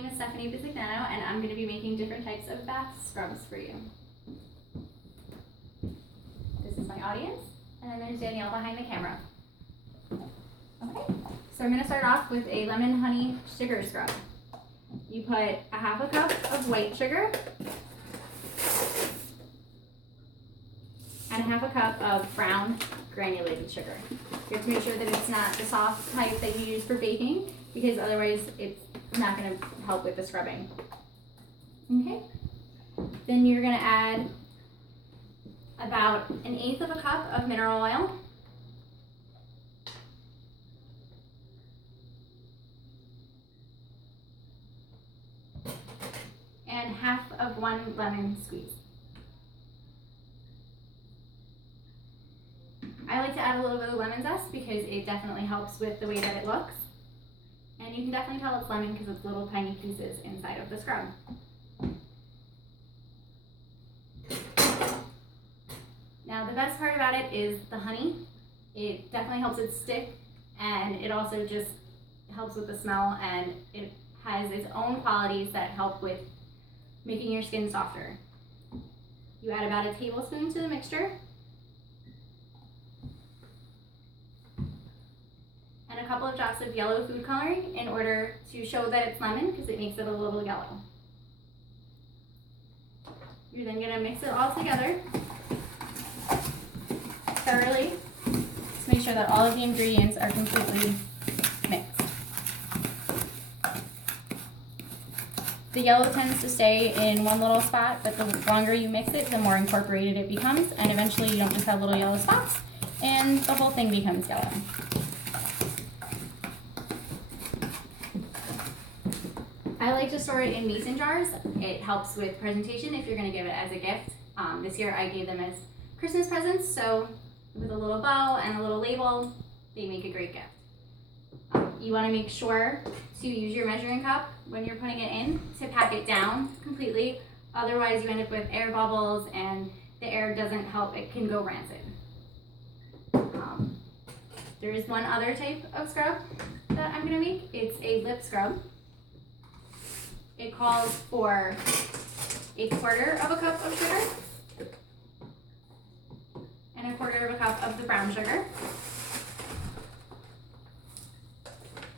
name is Stephanie Bizignano, and I'm going to be making different types of bath scrubs for you. This is my audience, and then there's Danielle behind the camera. Okay, so I'm going to start off with a lemon honey sugar scrub. You put a half a cup of white sugar and a half a cup of brown granulated sugar. You have to make sure that it's not the soft type that you use for baking, because otherwise it's not going to help with the scrubbing. Okay, then you're going to add about 1/8 of a cup of mineral oil, and half of 1 lemon squeeze. I like to add a little bit of lemon zest because it definitely helps with the way that it looks. And you can definitely tell it's lemon because it's little tiny pieces inside of the scrub. Now the best part about it is the honey. It definitely helps it stick, and it also just helps with the smell, and it has its own qualities that help with making your skin softer. You add about 1 tablespoon to the mixture, and a couple of drops of yellow food coloring in order to show that it's lemon, because it makes it a little yellow. You're then going to mix it all together thoroughly to make sure that all of the ingredients are completely mixed. The yellow tends to stay in one little spot, but the longer you mix it, the more incorporated it becomes, and eventually you don't just have little yellow spots, and the whole thing becomes yellow. I like to store it in mason jars. It helps with presentation if you're going to give it as a gift. This year I gave them as Christmas presents, so with a little bow and a little label, they make a great gift. You want to make sure to use your measuring cup when you're putting it in to pack it down completely. Otherwise you end up with air bubbles, and the air doesn't help. It can go rancid. There is one other type of scrub that I'm going to make. It's a lip scrub. It calls for 1/4 of a cup of sugar and 1/4 of a cup of the brown sugar.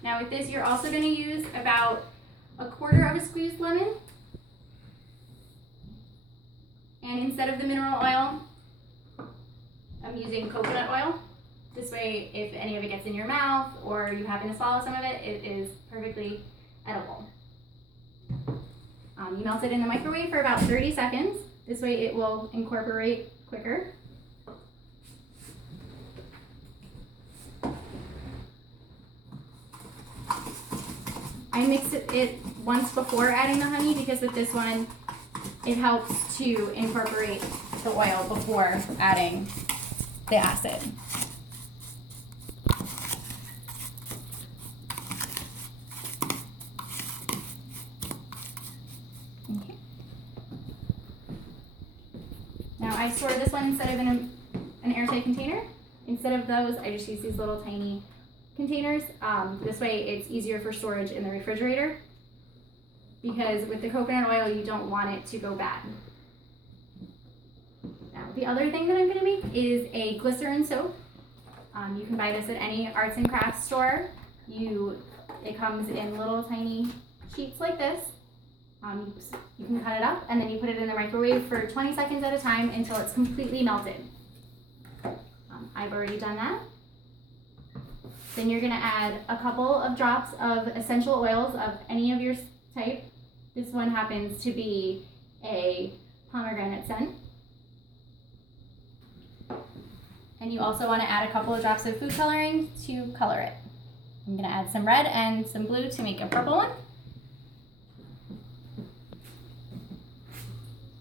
Now with this, you're also going to use about 1/4 of a squeezed lemon. And instead of the mineral oil, I'm using coconut oil. This way, if any of it gets in your mouth or you happen to swallow some of it, it is perfectly edible. You melt it in the microwave for about 30 seconds. This way it will incorporate quicker. I mix it once before adding the honey, because with this one, it helps to incorporate the oil before adding the acid. Okay. Now I store this one instead of in an airtight container. Instead of those, I just use these little tiny containers. This way it's easier for storage in the refrigerator, because with the coconut oil you don't want it to go bad. Now the other thing that I'm going to make is a glycerin soap. You can buy this at any arts and crafts store. It comes in little tiny sheets like this. You can cut it up, and then you put it in the microwave for 20 seconds at a time until it's completely melted. I've already done that. Then you're going to add a couple of drops of essential oils of any of your type. This one happens to be a pomegranate scent. And you also want to add a couple of drops of food coloring to color it. I'm going to add some red and some blue to make a purple one.